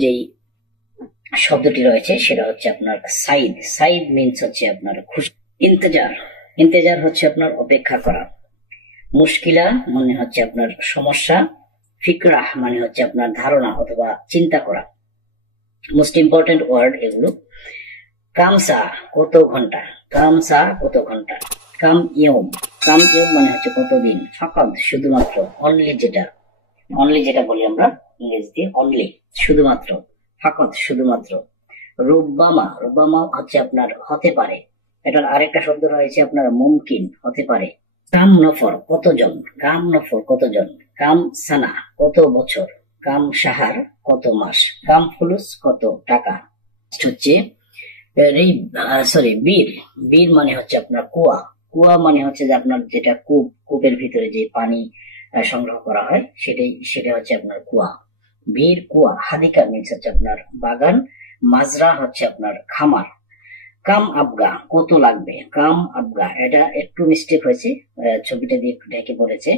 যেই শব্দটি রয়েছে সেটা হচ্ছে আপনার সাইদ। সাইদ মিন্স হচ্ছে আপনার খুশি। ইন্তেজার, ইন্তেজার হচ্ছে আপনার অপেক্ষা করা। মুশকিলা মানে হচ্ছে আপনার সমস্যা। ফিকরাহ মানে হচ্ছে আপনার ধারণা অথবা চিন্তা করা। মোস্ট ইম্পর্টেন্ট ওয়ার্ড এগুলো। কামসা কত ঘন্টা, কামসা কত ঘন্টা। কাম ইয়ম, কাম ইয়ম মানে হচ্ছে কতদিন। ফাকাদ শুধুমাত্র, অনলি যেটা, অনলি যেটা বলি আমরা ইংরেজিতে অনলি, শুধুমাত্র। ফাকাদ শুধুমাত্র। রুব্বামা, রুব্বামা হচ্ছে আপনার হতে পারে। এটার আরেকটা শব্দ রয়েছে আপনার মুমকিন, হতে পারে। কাম নফর কতজন, কাম নফর কতজন। কাম সানা কত বছর। কাম সাহার কত মাস। কাম ফুলুস কত টাকা। হচ্ছে বীর, বীর মানে হচ্ছে আপনার কুয়া। কুয়া মানে হচ্ছে যে আপনার যেটা কূপ, কূপের ভিতরে যে পানি সংগ্রহ করা হয় সেটা হচ্ছে আপনার কুয়া। বীর কুয়া। হাদিকা মিন্স হচ্ছে আপনার বাগান। মাজরা হচ্ছে আপনার খামার। কাম আবগা কত লাগবে। কাম আবগা, এটা একটু মিস্টেক হয়েছে, ছবিটা দিয়ে ঢেকে পড়েছে।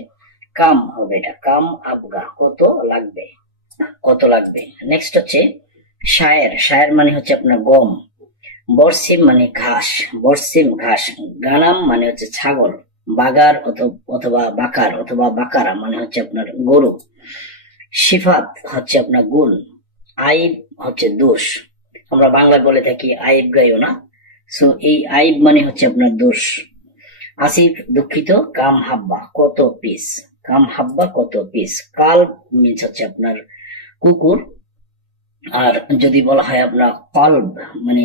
কাম হবে এটা, কাম আবগা কত লাগবে, কত লাগবে। নেক্সট হচ্ছে শায়ের, শায়ের মানে হচ্ছে আপনার গম। বরসিম মানে ঘাস, বরসিম ঘাস। গানাম মানে হচ্ছে ছাগল। বাগার অথবা বাকার অথবা বাকারা মানে হচ্ছে আপনার গরু। সিফাত হচ্ছে আপনার গুণ। আইব হচ্ছে দোষ। আমরা বাংলা বলে থাকি আইব গাইও না, সো এই আইব মানে হচ্ছে আপনার দোষ। আসিফ দুঃখিত। কাম হাব্বা কত পিস, কাম হাব্বা কত পিস। কাল মিন্স হচ্ছে আপনার কুকুর। আর যদি বলা হয় আপনার কলব মানে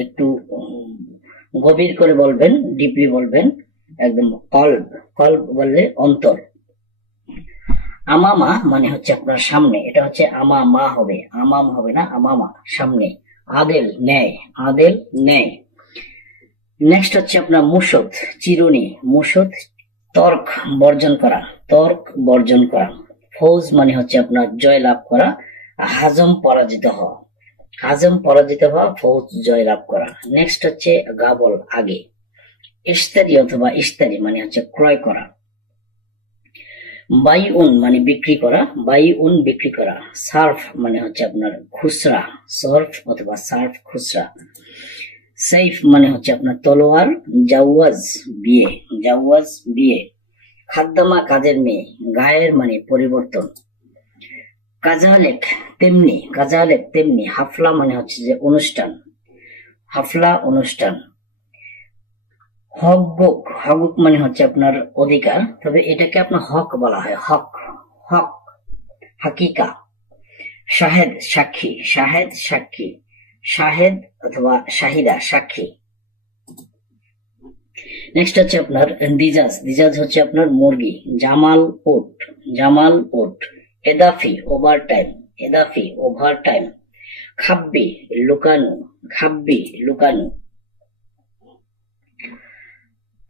একটু গভীর করে বলবেন, ডিপলি বলবেন, একদম কলব, কলব বললে অন্তর। আমামা মানে হচ্ছে আপনার সামনে, এটা হচ্ছে আমামা হবে, আমাম হবে না, আমামা সামনে। আদেল ন্যায়, আদেল ন্যায়। নেক্সট হচ্ছে আপনার মুসদ চিরুনি, মুসদ তর্ক বর্জন করা, তর্ক বর্জন করা। ফৌজ মানে হচ্ছে আপনার জয় লাভ করা। হাজম পরাজিত হওয়া, হাজম পরাজিত হওয়া, ফৌজ জয় লাভ করা। নেক্সট হচ্ছে গাবল আগে। ইস্তারি অথবা ইস্তারি মানে হচ্ছে ক্রয় করা। বাই উন মানে বিক্রি করা, বাই উন বিক্রি করা। সার্ফ মানে হচ্ছে আপনার খুচরা, সার্ফ অথবা সার্ফ খুচরা। সাইফ মানে হচ্ছে আপনার তলোয়ার। জাওয়াজ বিয়ে, জাওয়াজ বিয়ে। খাদ্দামা কাজের মেয়ে। গায়ের মানে পরিবর্তন। কাজালেক তেমনি, কাজালেক তেমনি। হাফলা মানে হচ্ছে যে অনুষ্ঠান, হাফলা অনুষ্ঠান। হক, হক মানে হচ্ছে আপনার অধিকার, তবে এটাকে আপনার হক বলা হয়, হক, হক। হাকিকা। শাহেদ সাক্ষী, শাহেদ সাক্ষী। শাহেদ অথবা শাহিদা সাক্ষী। নেক্সট হচ্ছে আপনার দিজাজ, দিজাজ হচ্ছে আপনার মুরগি। জামাল উট, জামাল উট। এদাফি ওভার টাইম, এদাফি ওভার টাইম। খাব্বি লুকানো, খাব্বি লুকানো।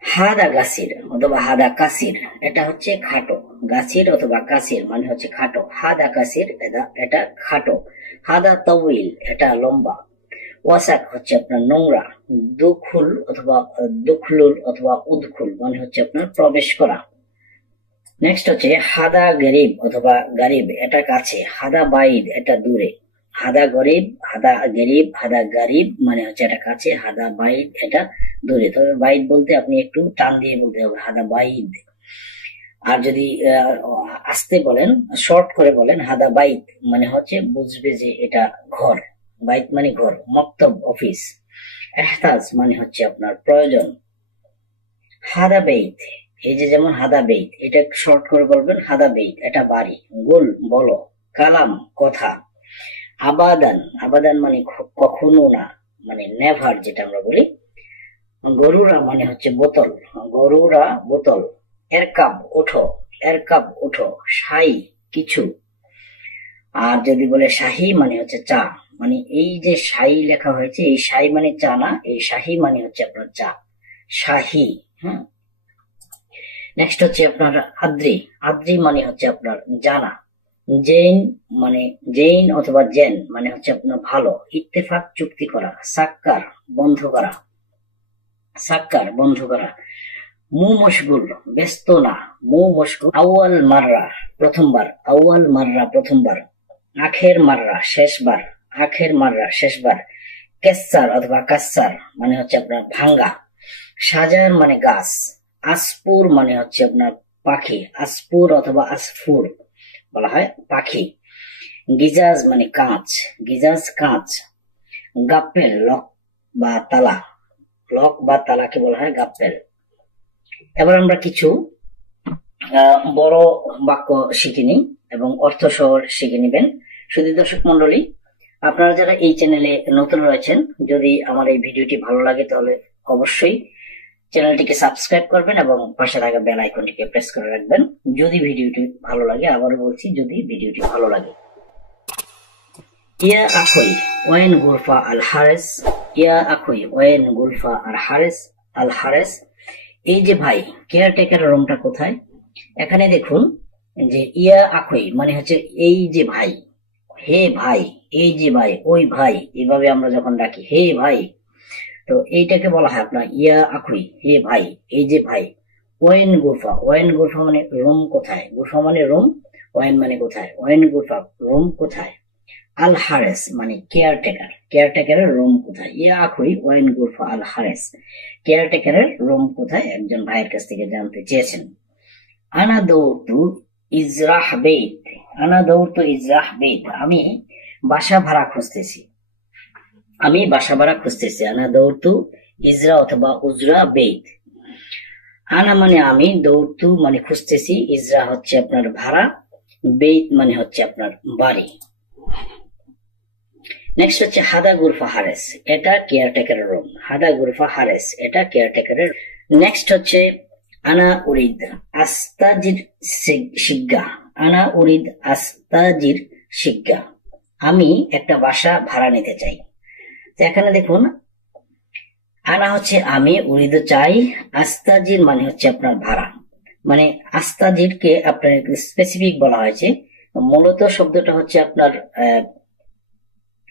হাদা গাছির অথবা হাদা কাসির, এটা হচ্ছে খাটো। গাছির অথবা কাসির মানে হচ্ছে খাটো। হাদা কাসির, এটা খাটো। হাদা তউইল, এটা লম্বা। ওয়াসাক হচ্ছে আপনার নোংরা। দুখুল অথবা দুখলুল অথবা উদখুল মানে হচ্ছে আপনার প্রবেশ করা। নেক্সট হচ্ছে হাদা গরিব অথবা গারিব, এটা কাছে। হাদা বাইদ, এটা দূরে। হাদা গরিব, হাদা গরিব, হাদা গারিব মানে হচ্ছে এটা কাছে। হাদা বাইদ, এটা দূরে। তবে বাইদ বলতে আপনি একটু টান দিয়ে বলতে হবে, হাদা বাইদ। আর যদি আস্তে বলেন, শর্ট করে বলেন, হাদা বাইত মানে হচ্ছে বুঝবে যে এটা ঘর। বাইত মানে ঘর। মক্তব অফিস। এহতাজ মানে হচ্ছে আপনার প্রয়োজন। হাদা বেইত, এই যে যেমন হাদা বেইত, এটা শর্ট করে বলবেন হাদা বেইত, এটা বাড়ি। গোল বলো। কালাম কথা। আবাদান, আবাদান মানে কখনো না, মানে নেভার যেটা আমরা বলি। গরুরা মানে হচ্ছে বোতল, গরুরা বোতল। এরকাব ওঠো, এরকাব ওঠো। শাই কিছু। আর যদি বলে শাহি মানে হচ্ছে চা, মানে এই যে শাই লেখা হয়েছে, এই শাই মানে চা না, এই শাহি মানে হচ্ছে আপনার চা, শাহি। হ্যাঁ। নেক্সট হচ্ছে আপনার আদ্রি, আদ্রি মানে হচ্ছে আপনার জানা। জেইন মানে জেইন অথবা জেন মানে হচ্ছে আপনার ভালো। ইত্তেফাক চুক্তি করা। সাক্কার বন্ধ করা, সাক্কার বন্ধ করা। মু মশগুল ব্যস্ত না, মু মশগুল। আউয়াল মাররা প্রথমবার, আউয়াল মাররা প্রথমবার। আখের মাররা শেষবার, আখের মাররা শেষবার। কেসার অথবা কাসার মানে হচ্ছে আপনার ভাঙ্গা। সাজার মানে গাছ। আসপুর মানে হচ্ছে আপনার পাখি। আসপুর অথবা আসফুর বলা হয় পাখি। গিজাজ মানে কাঁচ, গিজাজ কাঁচ। গাপ্পেল লক বা তালা, লক বা তালাকে বলা হয় গাপ্পেল। এবার আমরা কিছু বড় বাক্য শিখে নিই এবং অর্থ সহ শিখে নিবেন। শুধু দর্শক মন্ডলী, আপনারা যারা এই চ্যানেলে নতুন রয়েছেন, যদি আমার এই ভিডিওটি ভালো লাগে তাহলে অবশ্যই চ্যানেলটিকে সাবস্ক্রাইব করবেন এবং পাশে থাকা বেল আইকনটিকে প্রেস করে রাখবেন যদি ভিডিওটি ভালো লাগে। আবারও বলছি, যদি ভিডিওটি ভালো লাগে। ইয়া আখই ওয়াইন গুরফা আল হারেস, ইয়া আখই ওয়াইন গুরফা আল হারেস, আল হারেস। এই যে ভাই, কেয়ারটেকার রুমটা কোথায়? এখানে দেখুন যে ইয়া আখই মানে হচ্ছে এই যে ভাই, হে ভাই, এই যে ভাই, ওই ভাই, এভাবে আমরা যখন ডাকি হে ভাই, তো এইটাকে বলা হয় আপনার ইয়া আখই, হে ভাই, এই যে ভাই। ওয়েন গুরফা, ওয়েন গুরফা মানে রুম কোথায়, গুরফা মানে রুম, ওয়েন মানে কোথায়, ওয়েন গুরফা রুম কোথায়। আল হারেস মানে কেয়ারটেকার, কেয়ারটেকারের রুম কোথায়। ইয়া আখই ওয়েন গুরফা আল হারেস, কেয়ারটেকারের রুম কোথায় একজন ভাইয়ের কাছ থেকে জানতে চেয়েছেন। আনা দৌতু ইজরাহ বেত, আনা দৌতু ইজরাহ বেত, আমি বাসা ভাড়া খুঁজতেছি, আমি বাসা ভাড়া খুঁজতেছি। আনা দৌতু ইজরা অথবা উজরা বেত। আনা মানে আমি, দৌতু মানে খুঁজতেছি, ইজরা হচ্ছে আপনার ভাড়া, বেত মানে হচ্ছে আপনার বাড়ি। নেক্সট হচ্ছে হাদা গুরফা হারেস, এটা কেয়ারটেকারের রুম। হাদা গুরফা হারেস, এটা কেয়ারটেকারের। নেক্সট হচ্ছে আনা উরিদ আস্তাজির শিগ্গা, আনা উরিদ আস্তাজির শিগ্গা, আমি একটা বাসা ভাড়া নিতে চাই। তো এখানে দেখুন, আনা হচ্ছে আমি, উরিদ চাই, আস্তাজির মানে হচ্ছে আপনার ভাড়া। মানে আস্তাজিরকে আপনার স্পেসিফিক বলা হয়েছে। মূলত শব্দটা হচ্ছে আপনার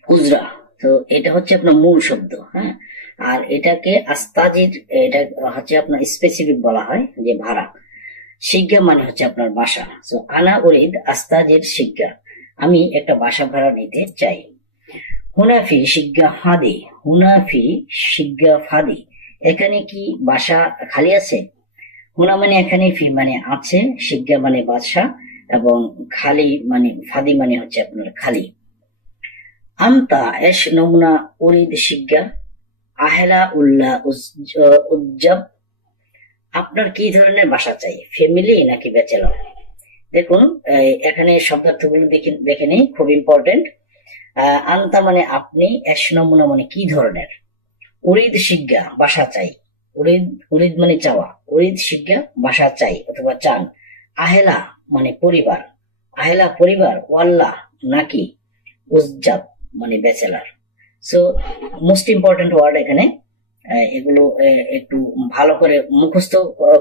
উজরা, তো এটা হচ্ছে আপনার মূল শব্দ, হ্যাঁ। আর এটাকে আস্তাজির, এটা হচ্ছে আপনার স্পেসিফিক বলা হয় যে ভাড়া। শিগ্গা মানে হচ্ছে আপনার বাসা। তো আনা উরিদ আস্তাজির শিগ্গা, আমি একটা বাসা ভাড়া নিতে চাই। হুনাফি শিগ্গা ফাদি, হুনাফি শিগ্গা ফাদি, এখানে কি বাসা খালি আছে? হুনা মানে এখানে, ফি মানে আছে, শিগ্গা মানে বাসা, এবং খালি মানে ফাদি মানে হচ্ছে আপনার খালি। আন্তা এস নমুনা উরিদ শিগ্গা আহেলা উল্লাহ উজ্জাব, আপনার কি ধরনের বাসা চাই, ফ্যামিলি নাকি ব্যাচেলর? দেখুন এখানে শব্দার্থগুলো দেখে নেই, খুব ইম্পর্টেন্ট। আন্তা মানে আপনি, এস নমুনা মানে কি ধরনের, উরিদ শিগ্গা বাসা চাই, উরিদ, উরিদ মানে চাওয়া, উরিদ শিগ্গা বাসা চাই অথবা চান। আহেলা মানে পরিবার, আহেলা পরিবার, ওয়াল্লাহ নাকি, উজ্জাব মানে bachelor. So most important word এখানে, এগুলো একটু ভালো করে মুখস্থ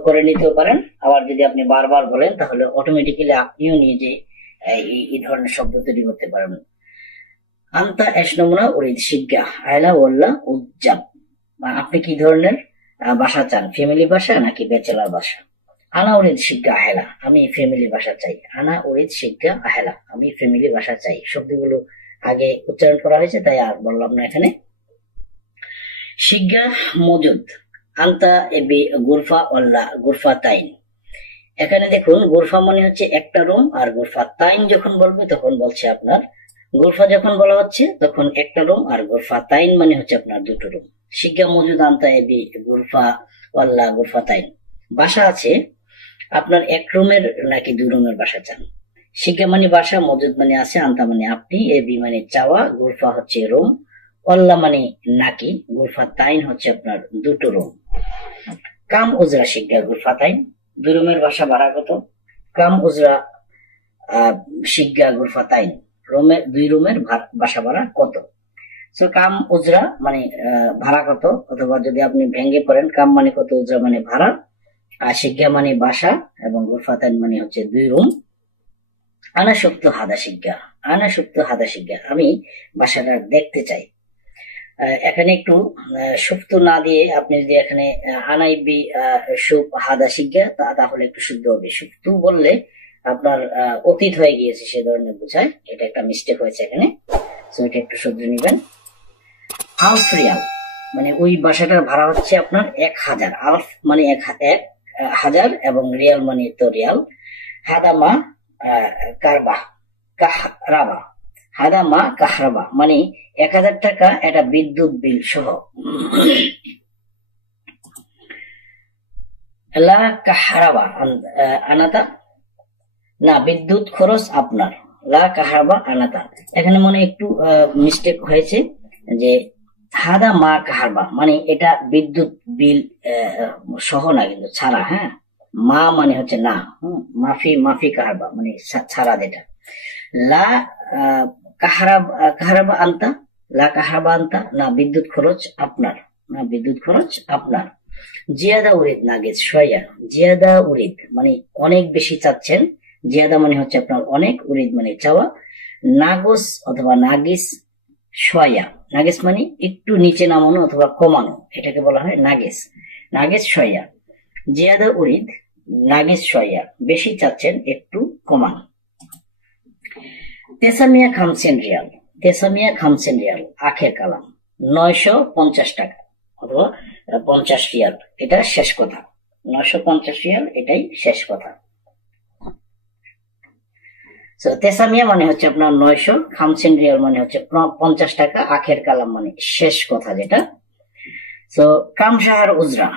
করে নিতেও পারেন। আবার যদি আপনি বারবার বলেন তাহলে অটোমেটিক্যালি আপনিও নিজে এই ধরনের শব্দ তৈরি করতে পারবেন। আন্তা এস নমুনা উরিদ শিগ্গা আয়লা ওয়াল্লাহ উজ্জাব, আপনি কি ধরনের বাসা চান, ফ্যামিলি বাসা নাকি ব্যাচেলার বাসা? আনা উরিদ শিগ্গা আহেলা, আমি ফ্যামিলি বাসা চাই। আনা উরিদ শিগ্গা আহেলা, আমি ফ্যামিলি বাসা চাই। শব্দগুলো আগে উচ্চারণ করা হয়েছে তাই আর বললাম না এখানে। শিগ্গা মজুদ, আন্তা এবি গুরফা ওয়াল্লা গুরফা তাইন, এখানে দেখুন গুরফা মানে হচ্ছে একটা রুম, আর গুরফা তাইন যখন বলবে তখন বলছে আপনার, গুরফা যখন বলা হচ্ছে তখন একটা রুম, আর গুরফা তাইন মানে হচ্ছে আপনার দুটো রুম। শিগ্গা মজুদ আন্তা এবি গুরফা ওয়াল্লা গুরফা তাইন, বাসা আছে আপনার এক রুমের নাকি দুই রুমের বাসা চান। শিগ্গা মানে বাসা, মজুদ মানে আছে, আন্তা মানে আপনি, এবি মানে চাওয়া, গুরফা হচ্ছে রুম, ওয়াল্লা মানে নাকি, গুরফা তাইন হচ্ছে আপনার দুটো রুম। কাম উজরা শিগ্গা গুরফা তাইন, দুই রুমের বাসা ভাড়া কত? কাম উজরা শিগ্গা গুরফা তাইন, রুমের দুই রুমের বাসা ভাড়া কত? সো কাম উজরা মানে ভাড়া কত, অথবা যদি আপনি ভেঙে পড়েন, কাম মানে কত, উজরা মানে ভাড়া, আর শিগ্গা মানে বাসা, এবং গুরফা তাইন মানে হচ্ছে দুই রুম। আনা সুপ্ত হাদা শিগ্গা, আনা সুপ্ত হাদা শিগ্গা, আমি বাসাটা দেখতে চাই। এখানে একটু সুপ্ত না দিয়ে আপনি যদি এখানে আনাইবি সুপ হাদা শিগ্গা, তাহলে একটু শুদ্ধ হবে। সুপ্তু বললে আপনার অতীত হয়ে গিয়েছে সে ধরনের বোঝায়, এটা একটা মিস্টেক হয়েছে এখানে, সো এটা একটু শুধরে নেবেন। আলফ রিয়াল মানে ওই বাসাটার ভাড়া হচ্ছে আপনার 1000, আলফ মানে 1000 এবং রিয়াল মানে তো রিয়াল। হাদামা কারবা কাহরাবা, হাদামা কাহরাবা মানে 1000 টাকা এটা বিদ্যুৎ বিল সহ। লা কাহরাবা আনাতা না বিদ্যুৎ খরচ আপনার, লা কাহরাবা আনাতা। এখানে মনে একটু মিস্টেক হয়েছে যে হাদা মা কাহারবা মানে এটা বিদ্যুৎ বিল সহ না, কিন্তু ছাড়া। হ্যাঁ, মা মানে হচ্ছে না, মাফি মাফি কাহারবা মানে ছাড়া যেটা। লা কাহারাবা আনতা, লা কাহারাবা আনতা না বিদ্যুৎ খরচ আপনার, না বিদ্যুৎ খরচ আপনার। জিয়াদা উরিদ নাগিস শয়া, জিয়াদা উরিদ মানে অনেক বেশি চাচ্ছেন, জিয়াদা মানে হচ্ছে আপনার অনেক, উরিদ মানে চাওয়া। নাগস অথবা নাগিস শয়া, নাগেস মানে একটু নিচে নামানো অথবা কমানো, এটাকে বলা হয় নাগেস, নাগেস শয়া। জিয়াদা উরিদ নাগেস শয়া বেশি চাচ্ছেন একটু কমানো। তেসামিয়া খামসেন রিয়াল, তেসামিয়া খামসেন রিয়াল আখের কালাম 950 টাকা অথবা 50 রিয়াল, এটা শেষ কথা। 950 রিয়াল এটাই শেষ কথা। তেসামিয়া মানে হচ্ছে আপনার 900, খামসেন রিয়াল মানে হচ্ছে 50 টাকা, আখের কালাম মানে শেষ কথা যেটা। তো কাম শাহার উজরা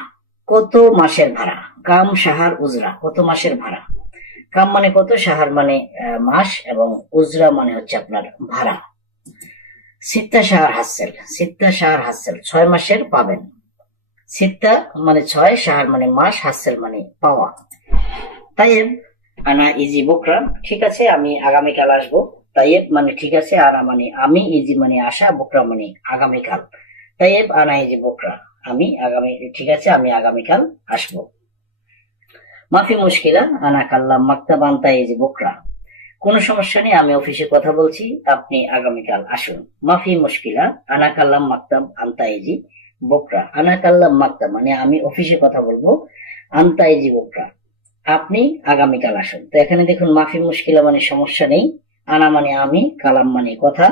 কত মাসের ভাড়া, কাম শাহার উজরা কত মাসের ভাড়া। কাম মানে কত, শাহার মানে মাস এবং উজরা মানে হচ্ছে আপনার ভাড়া। সিত্তা শাহার হাসেল, সিত্তা শাহার হাসেল 6 মাসের পাবেন। সিত্তা মানে 6, শাহার মানে মাস, হাসেল মানে পাওয়া। তাইব আনা ইজি বুকরা ঠিক আছে আমি আগামীকাল আসবো। তাইব মানে ঠিক আছে, আনা মানে আমি, ইজি মানে আসা, বুকরা মানে আগামীকাল। তাইব আনা ইজি বুকরা আমি আগামী ঠিক আছে আমি আগামীকাল আসবো। মাফি মুশকিলা আনা কাল্লাম মাকতাব আনতা ইজি বুকরা, কোনো সমস্যা নেই আমি অফিসে কথা বলছি, আপনি আগামীকাল আসুন। মাফি মুশকিলা আনা কাল্লাম মাকতাব আনতা ইজি বুকরা, আনা কাল্লাম মাকতাব মানে আমি অফিসে কথা বলবো, আনতা ইজি বুকরা আপনি আগামীকাল আসুন। তো এখানে দেখুন মাফি মুশকিলা মানে সমস্যা নেই, আনা মানে আমি, কালাম মানে কথা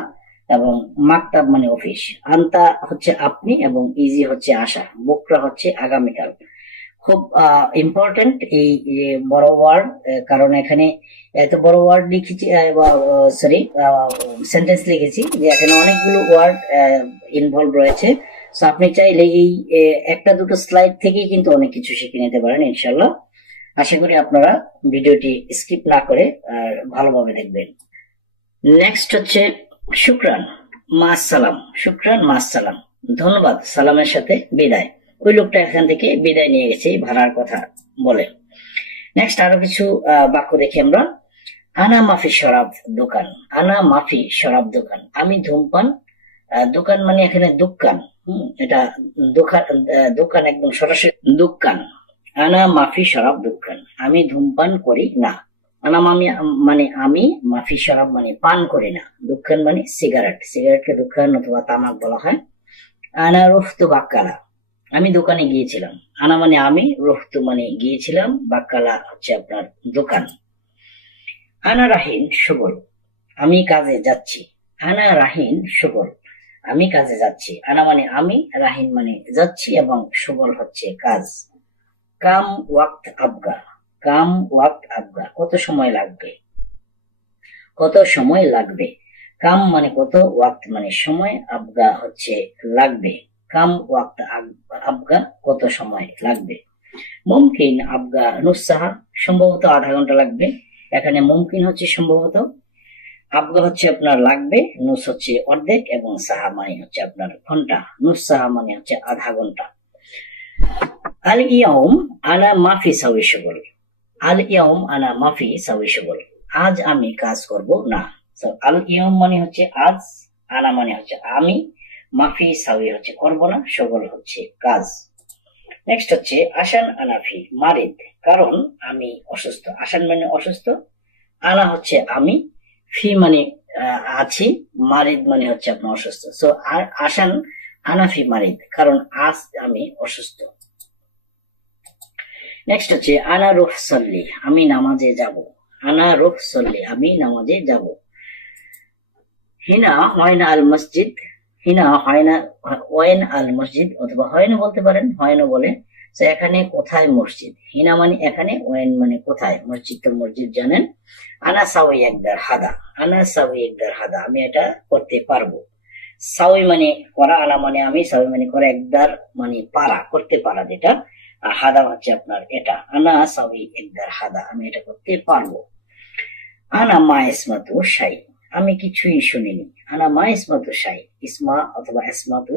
এবং মাকতাব মানে অফিস। আনতা হচ্ছে আপনি এবং ইজি হচ্ছে আসা, বুকরা হচ্ছে আগামীকাল। খুব ইম্পর্টেন্ট এই বড় ওয়ার্ড, কারণ এখানে এত বড় ওয়ার্ড লিখেছি, সরি সেন্টেন্স লিখেছি যে এখানে অনেকগুলো ওয়ার্ড ইনভলভ রয়েছে। সো আপনি চাইলে এই একটা দুটো স্লাইড থেকে কিন্তু অনেক কিছু শিখে নিতে পারেন ইনশাল্লাহ। আশা করি আপনারা ভিডিওটি স্কিপ না করে ভালোভাবে দেখবেন। নেক্সট হচ্ছে শুকরান মাস সালাম, শুকরান মাস সালাম ধন্যবাদ সালামের সাথে বিদায়। ওই লোকটা এখান থেকে বিদায় নিয়ে গেছে ভাড়ার কথা বলে। নেক্সট আরো কিছু বাক্য দেখি আমরা। আনা মাফি শরাব দোকান, আনা মাফি শরাব দোকান আমি ধূমপান, দোকান মানে এখানে দোকান, এটা দোকান, দোকান একদম সরাসরি দোকান। আনা মাফি শরাব দোকান আমি ধূমপান করি না, আনা মানে আমি, মাফি শরাব মানে পান করি না, দোকান মানে সিগারেট, সিগারেটকে দোকান অথবা তামাক বলা হয়। আনা রুফতু বাক্কালা আমি দোকানে গিয়েছিলাম, আনা মানে আমি, রুফতু মানে গিয়েছিলাম, বাক্কালা হচ্ছে আপনার দোকান। আনা রাহিন সুগল আমি কাজে যাচ্ছি, আনা রাহিন সুগল আমি কাজে যাচ্ছি। আনা মানে আমি, রাহিন মানে যাচ্ছি এবং সুগল হচ্ছে কাজ। কাম ওয়াক্ত আবগা, কাম ওয়াক্ত আবগা কত সময় লাগবে, কত সময় লাগবে। কাম মানে কত, ওয়াক্ত মানে সময়, আবগা হচ্ছে লাগবে। কাম ওয়াক্ত আবগা কত সময় লাগবে। মুমকিন আবগা নুস সাহা সম্ভবত আধা ঘন্টা লাগবে, এখানে মুমকিন হচ্ছে সম্ভবত, আবগা হচ্ছে আপনার লাগবে, নুস হচ্ছে অর্ধেক এবং সাহা মানে হচ্ছে আপনার ঘন্টা, নুস সাহা মানে হচ্ছে আধা ঘন্টা। আল ইয়াউম আনা মাফি সাউই শুগল, আল ইয়াউম আনা মাফি সাউই শুগল আজ আমি কাজ করব না। আল ইয়াউম মানে হচ্ছে আজ, আনা মানে হচ্ছে আমি, মাফি সাউই হচ্ছে করব না, শুগল হচ্ছে কাজ। নেক্সট হচ্ছে আসান আনাফি মারিদ কারণ আমি অসুস্থ, আসান মানে অসুস্থ, আনা হচ্ছে আমি, ফি মানে আছি, মারিদ মানে হচ্ছে আপনার অসুস্থ। সো আসান আনাফি মারিদ কারণ আজ আমি অসুস্থ। নেক্সট হচ্ছে আনা রুহ সাল্লি আমি নামাজে যাব, আনা রুহ সল্লি, আমি নামাজে যাব। হিনা হয় না আল মসজিদ, হিনা হয় না ওয়েন আল মসজিদ, অথবা হয় না বলতে পারেন, হয় না বলে। তো এখানে কোথায় মসজিদ, হিনা মানে এখানে, ওয়েন মানে কোথায়, মসজিদ তো মসজিদ জানেন। আনা সাউই একদার হাদা, আনা সাউই একদার হাদা, আমি এটা করতে পারবো। সাউই মানে করা, আনা মানে আমি, সাউই মানে করা, একদার মানে পারা, করতে পারা যেটা, আর হাদা হচ্ছে আপনার এটা। আনা সাউই একদার হাদা, আমি এটা করতে পারবো। আনা মা ইসমাতু শাই, আমি কিছুই শুনিনি। আনা মা ইসমাতু শাই, ইসমা অথবা ইসমাতু,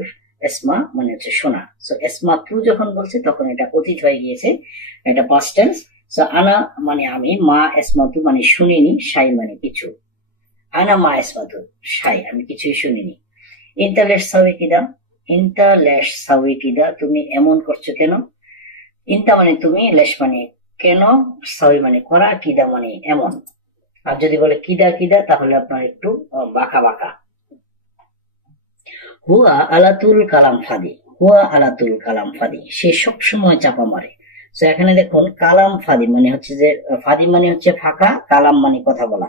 ইসমা মানে হচ্ছে শোনা। সো ইসমাতু যখন বলছে তখন এটা অতীত হয়ে গিয়েছে, এটা পাস্ট টেন্স। সো আনা মানে আমি, মা ইসমাতু মানে শুনিনি, শাই মানে কিছু। আনা মা ইসমাতু শাই, আমি কিছুই শুনিনি। ইনতা লেশ সাউই কিদা, ইনতা লেশ সাউই কিদা, তুমি এমন করছো কেন। ইনতা মানে তুমি, লেশ মানে কেন, সাউই মানে করা, কিদা মানে এমন। আর যদি বলে কিদা কিদা, তাহলে আপনার একটু বাঁকা বাঁকা। হুয়া আলাতুল কালাম ফাদি, হুয়া আলাতুল কালাম ফাদি, সে সবসময় চাপা মারে। তো এখানে দেখুন কালাম ফাদি মানে হচ্ছে যে, ফাদি মানে হচ্ছে ফাঁকা, কালাম মানে কথা বলা।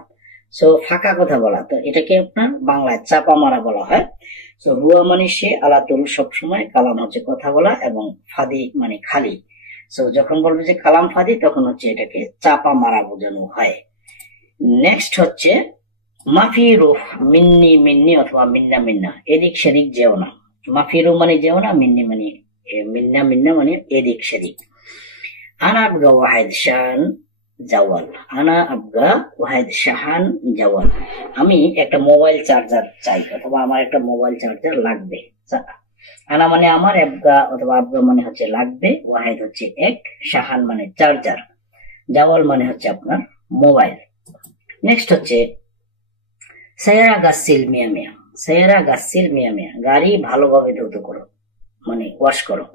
সো ফাঁকা কথা বলা, তো এটাকে আপনার বাংলায় চাপা মারা বলা হয়। তো হুয়া মানে সে, আলাতুল সবসময়, কালাম হচ্ছে কথা বলা, এবং ফাদি মানে খালি। সো যখন বলবে যে কালাম ফাদি, তখন হচ্ছে এটাকে চাপা মারা বোঝানো হয়। নেক্সট হচ্ছে মাফিরু, মিন্নি মিন্নি অথবা মিন্না মিন্না, এদিক সেদিক যেও না। মাফিরু মানে যেও না, মিন্নি মানে মিন্না মিন্না মানে এদিক সেদিক। আনা আবগা ওয়াহিদ শাহান জাওয়াল, আনা আবগা ওয়াহিদ শাহান জাওয়াল, আমি একটা মোবাইল চার্জার চাই, অথবা আমার একটা মোবাইল চার্জার লাগবে। আনা মানে আমার, আবগা অথবা আবগা মানে হচ্ছে লাগবে, ওয়াহিদ হচ্ছে এক, শাহান মানে চার্জার, জাওয়াল মানে হচ্ছে আপনার মোবাইল। নেক্সট হচ্ছে সায়ারা গাসিল মিয়া মিয়া, সায়ারা গাসিল মিয়া মিয়া, গাড়ি ভালোভাবে ধৌত করো, মানে ওয়াশ করো।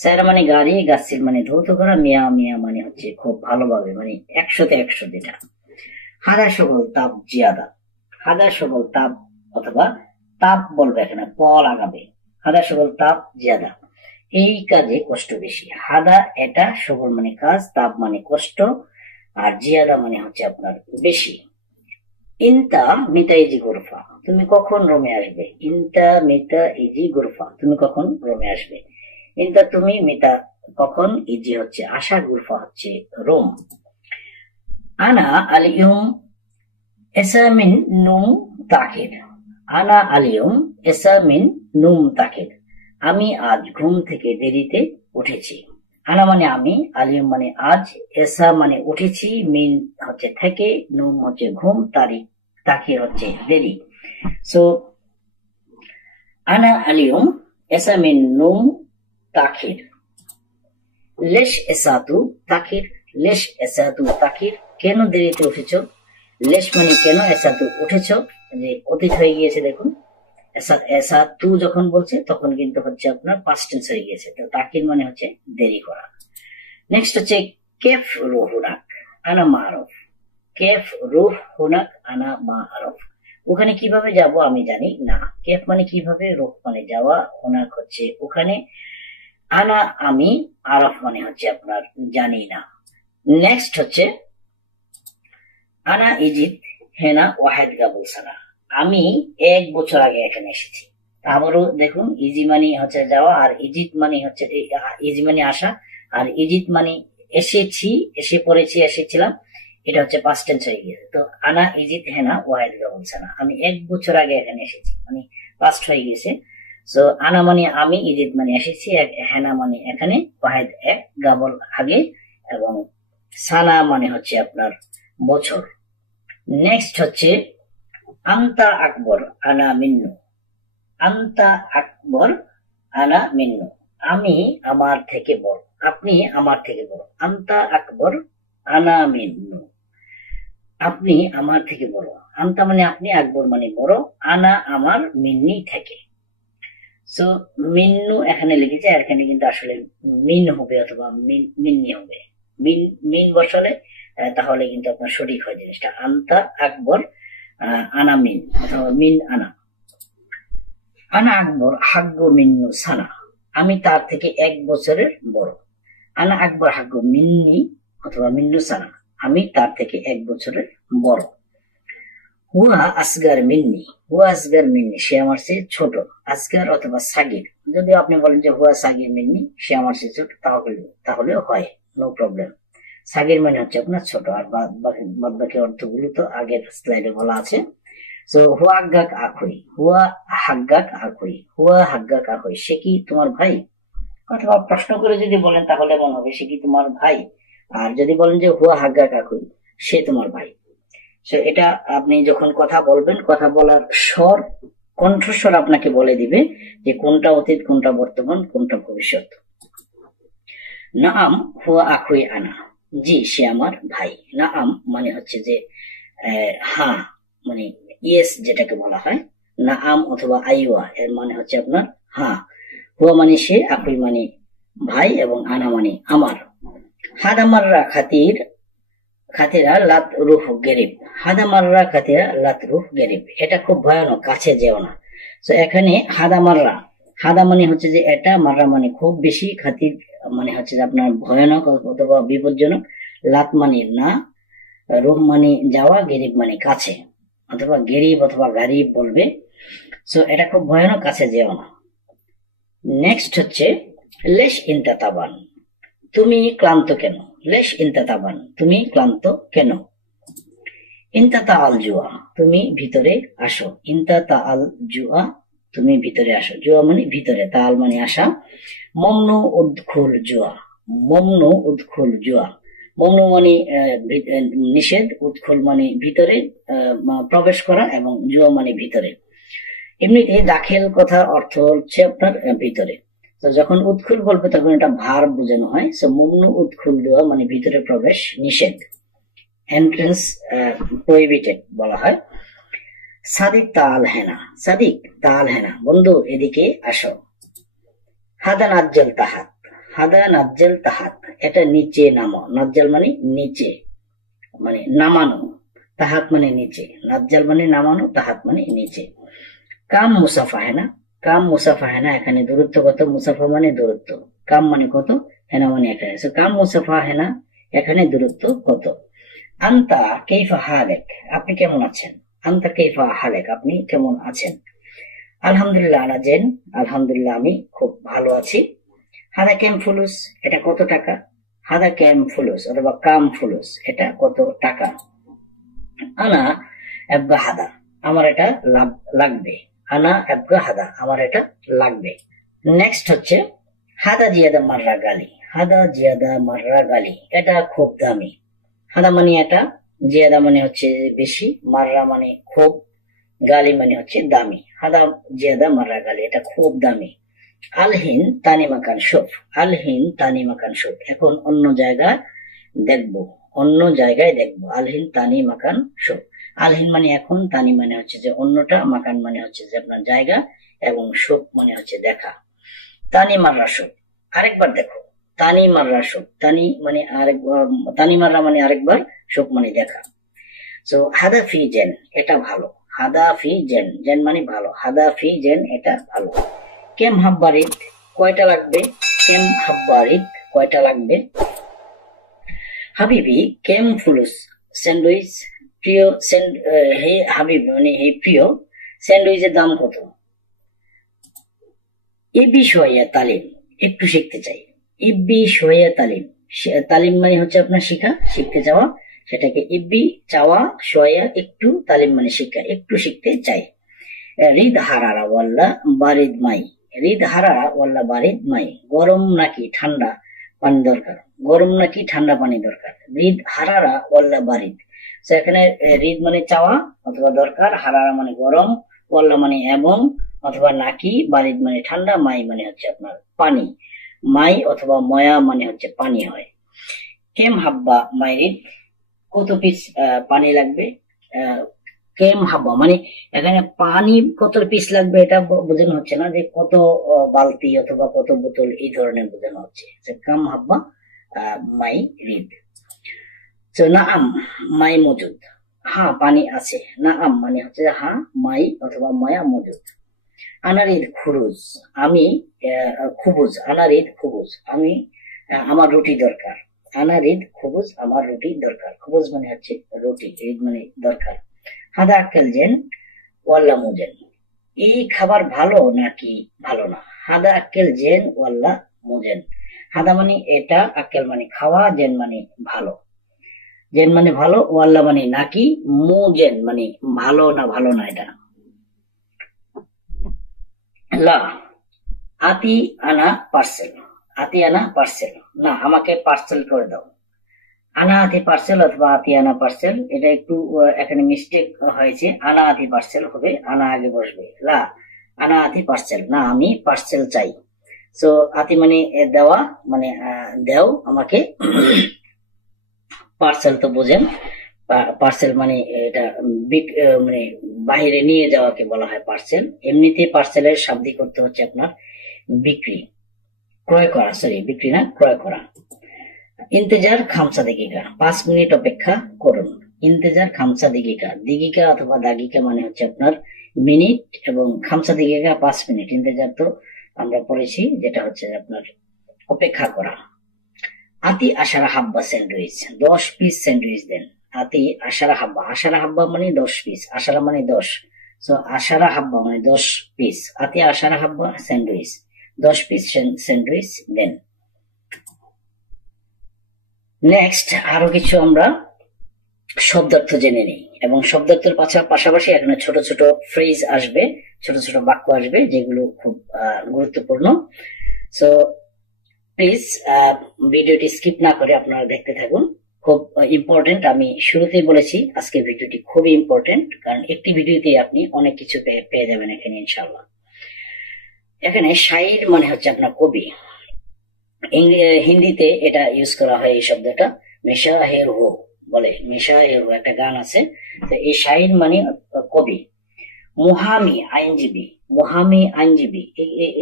সায়ারা মানে গাড়ি, গাসিল মানে ধৌত করা, মিয়া মিয়া মানে হচ্ছে খুব ভালোভাবে, মানে 100-100 যেটা। হাদা সকল তাপ জিয়াদা, হাদা সকল তাপ অথবা তাপ বলবে, এখানে প লাগাবে। হাদা সকল তাপ জিয়াদা, এই কাজে কষ্ট বেশি। হাদা এটা, সকল মানে কাজ, তাপ মানে কষ্ট, আর জিয়াদা মানে হচ্ছে আপনার বেশি। ইনতা মিতা ইজি গুরফা, তুমি কখন রোমে আসবে। ইনতা মিতা ইজি গুরফা, তুমি কখন রোমে আসবে। ইনতা তুমি, মিতা কখন, ইজি হচ্ছে আশা, গুরফা হচ্ছে রোম। আনা আলিয়ুম এসামিন নুম তাকির, আনা আলিয়ুম এসামিন নুম তাকির, আমি আজ ঘুম থেকে দেরিতে উঠেছি। আনা মানে আমি, আলিয়ুম মানে আজ, এসা মানে উঠেছি, মিন হচ্ছে থেকে, নুম হচ্ছে ঘুম, তারিখ তাকির হচ্ছে দেরি। সো আনা আলিয়ুম এসা মিন num Taqi, lace এসাতু Taqi, lace এসাতু Taqi, কেন দেরিতে উঠেছো। লেশ মানে কেন, এসাতু উঠেছ, যে অতীত হয়ে গিয়েছে দেখুন। এসাতু যখন বলছে তখন কিন্তু হচ্ছে আপনার পাস্ট টেন্স হয়ে গিয়েছে, তো তাকির মানে হচ্ছে দেরি করা। নেক্সট হচ্ছে কেফ রুহ হুনাক আনা মারুফ, কেফ রুহ হুনাক আনা মারুফ, ওখানে কিভাবে যাব আমি জানি না। কেফ মানে কিভাবে, রুহ মানে যাওয়া, হুনাক হচ্ছে ওখানে, আনা আমি, আরফ মানে হচ্ছে আপনার জানি না। নেক্সট হচ্ছে আনা ইজিদ হেনা ওয়াহেদ গাবুল সানা, আমি 1 বছর আগে এখানে এসেছি। আবারও দেখুন, ইজি মানে হচ্ছে যাওয়া, আর ইজিদ মানে হচ্ছে, ইজি মানে আসা, আর ইজিদ মানে এসেছি, এসে পড়েছি, এসেছিলাম, এটা হচ্ছে পাস্ট টেন্স হয়ে গিয়েছে। তো আনা ইজিদ হেনা ওয়াহেদ গাবুল সানা, আমি 1 বছর আগে এখানে এসেছি, মানে পাস্ট হয়ে গিয়েছে। সো আনা মানে আমি, ইজিদ মানে এসেছি, হেনা মানে এখানে, ওয়াহেদ এক, গাবল আগে, এবং সানা মানে হচ্ছে আপনার বছর। নেক্সট হচ্ছে আন্তা আকবর আনা মিন্নু, আন্তা আকবর আনা মিন্নু, আমি আমার থেকে বড়, আপনি আমার থেকে বড়। আন্তা আকবর আনা মিন্নু, আপনি আমার থেকে বড়। আন্তা মানে আপনি, আকবর মানে বড়, আনা আমার, মিন্নি থেকে। সো মিন্নু এখানে লিখেছে, এখানে কিন্তু আসলে মিন হবে অথবা মিন্নি হবে। মিন মিন বসালে তাহলে কিন্তু আপনার সঠিক হয় জিনিসটা। আন্তা আকবর আনা মিন, অথবা মিন আনা। আনা আকবর হাগ্য মিন্নু সানা, আমি তার থেকে 1 বছরের বড়। আনা আকবর হাগ্য মিন্নি অথবা মিন্নু সানা, আমি তার থেকে 1 বছরের বড়। হুয়া আসগার মিন্নি, হুয়া আসগার মিন্নি, সে আমার চেয়ে ছোট। আসগার অথবা সাগির, যদি আপনি বলেন যে হুয়া সাগির মিন্নি, সে আমার চেয়ে ছোট, তাহলে হয়, নো প্রবলেম। সাগির মানে হচ্ছে আপনার ছোট, আর বাদ বাকি অর্থগুলো তো আগের স্লাইডে বলা আছে। সো হুয়া হাগ্গাক আখুই, হুয়া হাগ্গাক আখুই, হুয়া হাগ্গাক আখুই, সে কি তোমার ভাই? অথবা প্রশ্ন করে যদি বলেন তাহলে মনে হবে সে কি তোমার ভাই। আর যদি বলেন যে হুয়া হাগ্গাক আখুই, সে তোমার ভাই। সো এটা আপনি যখন কথা বলবেন, কথা বলার স্বর, কণ্ঠস্বর আপনাকে বলে দিবে যে কোনটা অতীত, কোনটা বর্তমান, কোনটা ভবিষ্যৎ। নাআম হুয়া আখুই আনা, জি সে আমার ভাই। নাআম মানে হচ্ছে যে হ্যাঁ, মানে ইয়েস যেটাকে বলা হয়। নাআম অথবা আইওয়া এর মানে হচ্ছে আপনার হ্যাঁ। হুয়া মানে সে, আখুই মানে ভাই, এবং আনা মানে আমার। হাদামাররা খাতির, খাতিরা লাত রুহ গেরিব, হাদামাররা খাতিরা লাত রুহ গেরিব, এটা খুব ভয়ানক, কাছে যেও না। তো এখানে হাদামাররা, হাদা মানে হচ্ছে যে এটা, মাররা মানে খুব বেশি, খাতির মানে হচ্ছে যে আপনার ভয়ানক অথবা বিপজ্জনক, লাত মানে না, রুহ মানে যাওয়া, গেরিব মানে কাছে, অথবা গেরিব অথবা গারিব বলবে। সো এটা খুব ভয়ানক, কাছে যেও না। নেক্সট হচ্ছে লেশ ইনতাতাবান, তুমি ক্লান্ত কেন? লেশ ইনতাতাবান, তুমি ক্লান্ত কেন? ইনতাতা আল জুয়া, তুমি ভিতরে আসো। ইনতাতা আল জুয়া, তুমি ভিতরে আসো। জুয়া মানে ভিতরে, তাল মানে আসা। মমনু উদখুল জুয়া, মমনু উদখুল জুয়া, মমনু মানে নিষেধ, উদখুল মানে ভিতরে প্রবেশ করা, এবং জুয়া মানে ভিতরে। এমনিতে দাখিল কথা অর্থ হচ্ছে আপনার ভিতরে। তো যখন উৎখুল বলবে তখন এটা ভার্ব বোঝানো হয়। সো মমনু উৎখুল জুয়া মানে ভিতরে প্রবেশ নিষেধ, এন্ট্রেন্স প্রহিবিটেড বলা হয়। সাদিক তাল হেনা, সাদিক তাল হেনা, বন্ধু এদিকে আসো। হাদা নাজ্জাল তাহাত, হাদা নাজ্জাল তাহাত, এটা নিচে নামো। নাজ্জাল মানে নিচে, মানে নামানো, তাহাত মানে নিচে। নাজ্জাল মানে নামানো, তাহাত মানে নিচে। কাম মুসাফা হেনা, কাম মুসাফা হেনা, এখানে দূরত্ব কত? মুসাফা মানে দূরত্ব, কাম মানে কত, হেনা মানে এখানে। কাম মুসাফা হেনা, এখানে দূরত্ব কত? আন্তা কেইফা হালেক, আপনি কেমন আছেন? আন্তা কেইফা হালেক, আপনি কেমন আছেন? আলহামদুলিল্লাহ আনা জেন, আলহামদুলিল্লাহ আমি খুব ভালো আছি। হাদা কেম ফুলুস, এটা কত টাকা? হাদা কেম ফুলুস অথবা কাম ফুলুস, এটা কত টাকা? আনা এবগা হাদা, আমার এটা লাগবে। আনা এবগা হাদা, আমার এটা লাগবে। নেক্সট হচ্ছে হাদা জিয়াদা মাররা গালি, হাদা জিয়াদা মাররা গালি, এটা খুব দামি। হাদা মানে এটা, জিয়াদা মানে হচ্ছে বেশি, মাররা মানে খুব, গালি মানে হচ্ছে দামি। হাদা জিয়াদা মাররা গালি, এটা খুব দামি। আলহিন তানি মাকান শুফ, আলহিন তানি মাকান শুফ, এখন অন্য জায়গায় দেখবো, অন্য জায়গায় দেখবো। আলহিন তানি মাকান শুফ, আলহিন মানে এখন, তানি মানে হচ্ছে যে অন্যটা, মাকান মানে হচ্ছে যে আপনার জায়গা, এবং শুফ মানে হচ্ছে দেখা। তানি মাররা শুফ, আরেকবার দেখো। তানি মাররা শুফ, তানি মানে আরেকবার, তানি মাররা মানে আরেকবার, শুফ মানে দেখা। সো হাদা ফি জেন, এটা ভালো। হাদা ফি জেন, জেন মানে ভালো, হাদা ফি জেন, এটা ভালো। কেম হাব্বারিদ, কয়টা লাগবে? কেম হাব্বারিদ, কয়টা লাগবে? হাবিবি কেম ফুলুস স্যান্ডউইচ, প্রিয় হে হাবিব মানে হে প্রিয়, স্যান্ডউইচের দাম কত? এ বিষয়ে তালিম, একটু শিখতে চাই। ইব্বি শোয়া তালিম, তালিম মানে হচ্ছে আপনার শিখা, শিখতে যাওয়া, সেটাকে ইব্বি চাওয়া, শোয়া একটু, তালিম মানে শিক্ষা, একটু শিখতে চাই। রিদ হারারা ওয়াল্লা বারিদ মাই, রিদ হারারা ওয়াল্লা বারিদ মাই, গরম নাকি ঠান্ডা পানি দরকার? গরম নাকি ঠান্ডা পানি দরকার? রিদ হারারা ওয়াল্লা বারিদ, এখানে রিদ মানে চাওয়া অথবা দরকার, হারারা মানে গরম, ওয়াল্লা মানে এবং, অথবা নাকি, বারিদ মানে ঠান্ডা, মাই মানে হচ্ছে আপনার পানি। মাই অথবা ময়া মানে হচ্ছে পানি হয়। কেম হাব্বা মাইরিদ, কত পিস পানি লাগবে? কেম হাব্বা মানে এখানে পানি কত পিস লাগবে এটা বোঝানো হচ্ছে না, যে কত বালতি অথবা কত বোতল, এই ধরনের বোঝানো হচ্ছে। কাম হাব্বা মাই রিদ। নাআম মাই মজুদ, হ্যাঁ পানি আছে। নাআম মানে হচ্ছে হ্যাঁ, মাই অথবা ময়া মজুদ। আনারিদ খুরুজ, আমি খুবুজ, আনারিদ খুবুজ, আমি আমার রুটি দরকার। আনা রিদ খুবুজ, আমার রুটি দরকার। খুবুজ মানে হচ্ছে রুটি, রিদ মানে দরকার। হাদা আক্কেল জেন ওয়াল্লা মুজেন, এই খাবার ভালো নাকি ভালো না। হাদা আক্কেল জেন ওয়াল্লা মুজেন, হাদা মানে এটা, আক্কেল মানে খাওয়া, জেন মানে ভালো, জেন মানে ভালো, ওয়াল্লা মানে নাকি, মুজেন মানে ভালো না ভালো না এটা। লা আতি আনা পার্সেল, আতি আনা পার্সেল, না আমাকে পার্সেল করে দাও। আনা আতি পার্সেল অথবা আতি আনা পার্সেল, এটা একটু এখানে মিস্টেক হয়েছে, আনা আতি পার্সেল হবে, আনা আগে বসবে। লা আনা আতি পার্সেল, না আমি পার্সেল চাই। সো আতি মানে দেওয়া, মানে দেও আমাকে, পার্সেল তো বোঝেন, পার্সেল মানে এটা মানে বাইরে নিয়ে যাওয়াকে বলা হয় পার্সেল। এমনিতে পার্সেলের শাব্দিক অর্থ হচ্ছে আপনার বিক্রি, ক্রয় করা, সরি বিক্রি না, ক্রয় করা। ইন্তেজার খামসা দিগিকা, 5 মিনিট অপেক্ষা করুন। ইন্তেজার খামসা দিগিকা, দিগিকা অথবা দাগিকা মানে হচ্ছে আপনার মিনিট, এবং খামসা দিগিকা 5 মিনিট। ইন্তেজার তো আমরা পড়েছি, যেটা হচ্ছে আপনার অপেক্ষা করা। আতি আশারা হাব্বা স্যান্ডউইচ, 10 পিস স্যান্ডউইচ দেন। আতি আশারা হাব্বা, আশারা হাব্বা মানে 10 পিস, আশারা মানে 10, সো আশারা হাব্বা মানে 10 পিস। আতি আশারা হাব্বা স্যান্ডউইচ, 10 পিস স্যান্ডউইচ দেন। নেক্সট আরো কিছু আমরা শব্দার্থ জেনে নিই, এবং শব্দার্থের পাশাপাশি এখানে ছোট ছোট ফ্রেজ আসবে, ছোট ছোট বাক্য আসবে, যেগুলো খুব গুরুত্বপূর্ণ। সো প্লিজ ভিডিওটি স্কিপ না করে আপনারা দেখতে থাকুন, খুব ইম্পর্টেন্ট। আমি শুরুতেই বলেছি আজকে ভিডিওটি খুবই ইম্পর্টেন্ট, কারণ একটি ভিডিওতে আপনি অনেক কিছু পেয়ে যাবেন এখানে ইনশাআল্লাহ। এখানে শাইর মানে হচ্ছে আপনার কবি, হিন্দিতে এটা ইউজ করা হয় এই শব্দটা, মেশাহের হো বলে, মেশাহের হো একটা গান আছে, তো এই শাইর মানে কবি। মুহামি আইনজীবী, মুহামি আইনজীবী,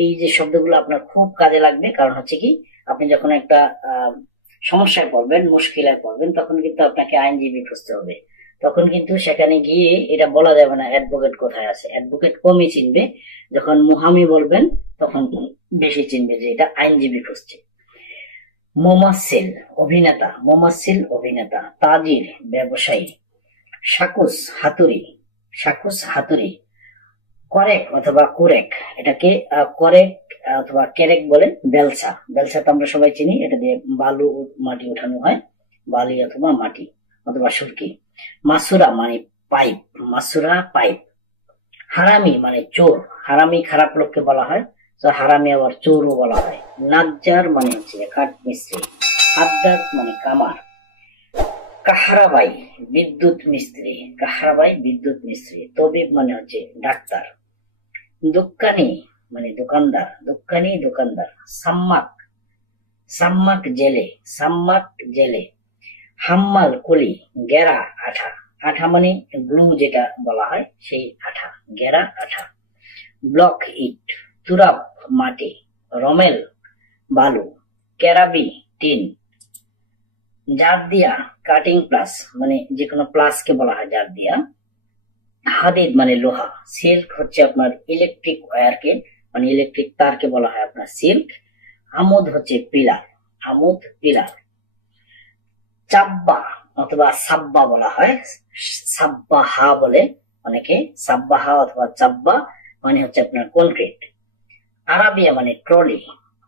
এই যে শব্দগুলো আপনার খুব কাজে লাগবে, কারণ হচ্ছে কি আপনি যখন একটা সমস্যায় পড়বেন, মুশকিলায় পড়বেন, তখন কিন্তু আপনাকে আইনজীবী খুঁজতে হবে। তখন কিন্তু সেখানে গিয়ে এটা বলা যাবে না অ্যাডভোকেট কোথায় আছে, অ্যাডভোকেট কমই চিনবে, যখন মুহামি বলবেন তখন বেশি চিনবে যে এটা আইনজীবী খুঁজছে। মোমাসিল অভিনেতা, মোমাসিল অভিনেতা। তাজির ব্যবসায়ী। শাকুস হাতুড়ি, শাকুস হাতুড়ি। করেক অথবা কুরেক, এটাকে করেক অথবা কেরেক বলে। বেলসা, বেলসা তো আমরা সবাই চিনি, এটা দিয়ে বালু মাটি উঠানো হয়, বালি অথবা মাটি অথবা সুরকি। মাসুরা মানে পাইপ, মাসুরা পাইপ। হারামি মানে চোর, হারামি খারাপ লোককে বলা হয়, তো হারামি আবার চোরও বলা হয়। নাজ্জার মানে হচ্ছে কাঠ মিস্ত্রি। হাদ্দাদ মানে কামার। কাহরাবাই বিদ্যুৎ মিস্ত্রি, কাহরাবাই বিদ্যুৎ মিস্ত্রি। তবিব মানে হচ্ছে ডাক্তার। দোকানি মানে দোকানদার, দোকানি দোকানদার। সাম্মাক, সাম্মাক জেলে, সাম্মাক জেলে। হাম্মাল কুলি, গেরা আঠা, আঠা মানে গ্লু যেটা বলা হয় সেই আঠা, গেরা আঠা। ব্লক ইট, তুরাব মাটি। রমেল বালু। কেরাবি টিন। জারদিয়া কাটিং প্লাস, মানে যে কোনো প্লাসকে বলা হয় জারদিয়া। হাদিদ মানে লোহা। সিল্ক হচ্ছে আপনার ইলেকট্রিক ওয়্যারকে, মানে ইলেকট্রিক তারকে বলা হয় আপনার সিল্ক। আমুদ হচ্ছে পিলার, আমুদ পিলার। চাব্বা অথবা সাব্বা বলা হয়, সাব্বাহা বলে অনেকে, সাব্বাহা অথবা চাব্বা মানে হচ্ছে আপনার কনক্রিট। আরাবিয়া মানে ট্রলি,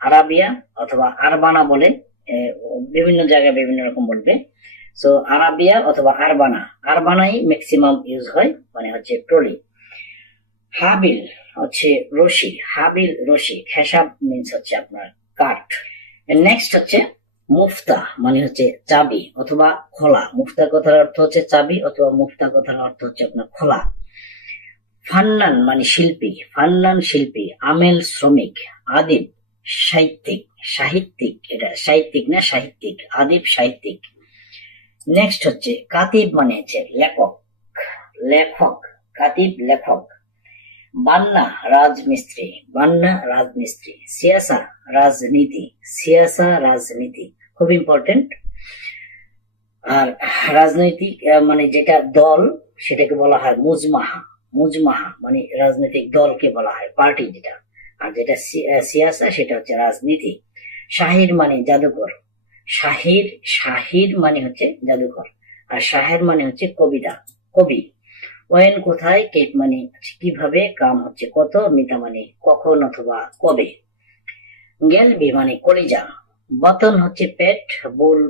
আরাবিয়া অথবা আরবানা বলে, বিভিন্ন জায়গায় বিভিন্ন রকম বলবে। সো আরাবিয়া অথবা আরবানা, আরবানাই ম্যাক্সিমাম ইউজ হয়, মানে হচ্ছে ট্রলি। হাবিল হচ্ছে রশি, হাবিল রশি। খেসাব মিন্স হচ্ছে আপনার কাঠ। নেক্সট হচ্ছে মুফতা মানে হচ্ছে চাবি অথবা খোলা। মুফতা কথার অর্থ হচ্ছে চাবি, অথবা মুফতা কথার অর্থ হচ্ছে আপনার খোলা। ফান্নান মানে শিল্পী, ফান্নান শিল্পী। আমেল শ্রমিক। আদিব সাহিত্যিক, সাহিত্যিক, এটা সাহিত্যিক না সাহিত্যিক, আদিব সাহিত্যিক। নেক্সট হচ্ছে কাতিব মানে হচ্ছে লেখক, লেখক, কাতিব লেখক। বান্না রাজমিস্ত্রি, বান্না রাজমিস্ত্রি। সিয়াসা রাজনীতি, সিয়াসা রাজনীতি, খুব ইম্পর্টেন্ট। আর রাজনৈতিক মানে যেটা দল সেটাকে বলা হয় মুজমাহা, মুজমাহা মানে রাজনৈতিক দলকে বলা হয়, পার্টি যেটা। আর যেটা সিয়াসা সেটা হচ্ছে রাজনীতি। শাহির মানে জাদুঘর, শাহির, শাহির মানে হচ্ছে জাদুকর, আর শাহের মানে হচ্ছে কবিতা, কবি। ওয়েন কোথায়, কেপ মানে কিভাবে, কাম হচ্ছে কত, মিতা মানে কখন অথবা কবে। গেলবি মানে কলিজা, বতন হচ্ছে পেট, বুল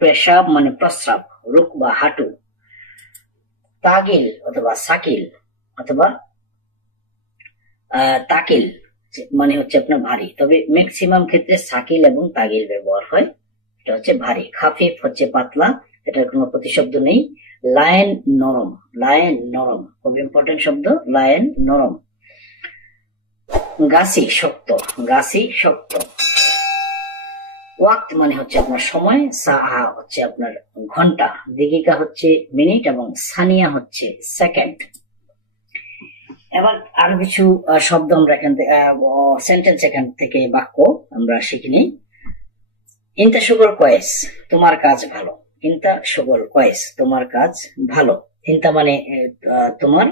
পেশাব মানে প্রস্রাব, রুক বা হাঁটু। তাগিল অথবা সাকিল অথবা তাকিল মানে হচ্ছে আপনার ভারী, তবে ম্যাক্সিমাম ক্ষেত্রে সাকিল এবং তাগিল ব্যবহার হয়, এটা হচ্ছে ভারী। খাফিফ হচ্ছে পাতলা, এটার কোনো প্রতিশব্দ নেই। লায়ন নরম, লায়ন নরম, খুব ইম্পর্টেন্ট শব্দ, লায়ন নরম। গাছি শক্ত, গাছি শক্ত। ওয়াক্ত মানে হচ্ছে আপনার সময়, সাহা হচ্ছে আপনার ঘন্টা, দিগিকা হচ্ছে মিনিট এবং সানিয়া হচ্ছে সেকেন্ড। এবার আরো কিছু শব্দ আমরা এখান থেকে, সেন্টেন্স এখান থেকে বাক্য আমরা শিখে নিই। ইনতা সুগল কয়েস, তোমার কাজ ভালো। ইনতা সুগল কয়েস, তোমার কাজ ভালো। ইনতা মানে তোমার,